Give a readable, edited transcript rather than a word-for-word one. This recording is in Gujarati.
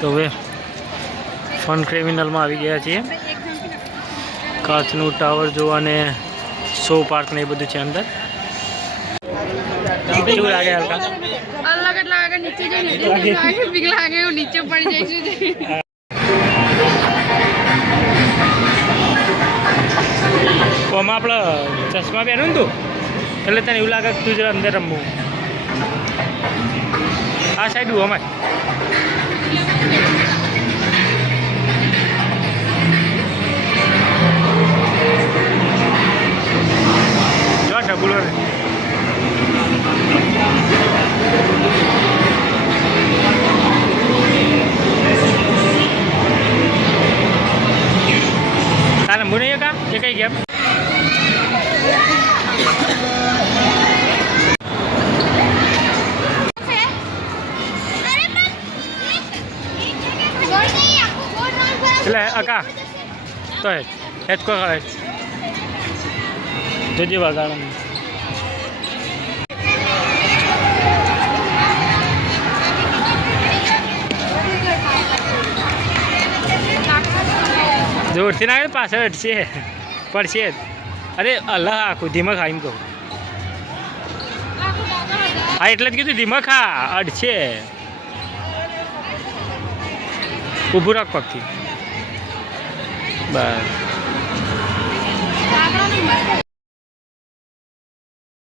તો હવે ફન ક્રિમિનલમાં આવી ગયા છીએ. કાચનું ટાવર જોવાને શો પાર્ક ને એ બધું છે અંદર. કેવું લાગે હલકા? અલગ જ લાગે, નીચે જઈને લાગે બીક લાગે, હું નીચે પડી જઈશું. આમાં આપણે ચશ્મા પહેરું ને તું એટલે તને એવું લાગે કે તું જરા અંદર રમવું. આ સાઈડ અમારે જો ઢબુલો રે. તારે રમવું નહીં કા એ કઈ ગેમ? એટલે અકા તો હેચકો ખાવે જોજે વગાડવાનું. જોરથી નાખે પાછળ અટશે પડશે. અરે અલ્લાહ આખું ધીમા ખા એમ કહું. હા એટલે જ કીધું ધીમા ખા અડશે. ઊભું રાખ પગથી બસ.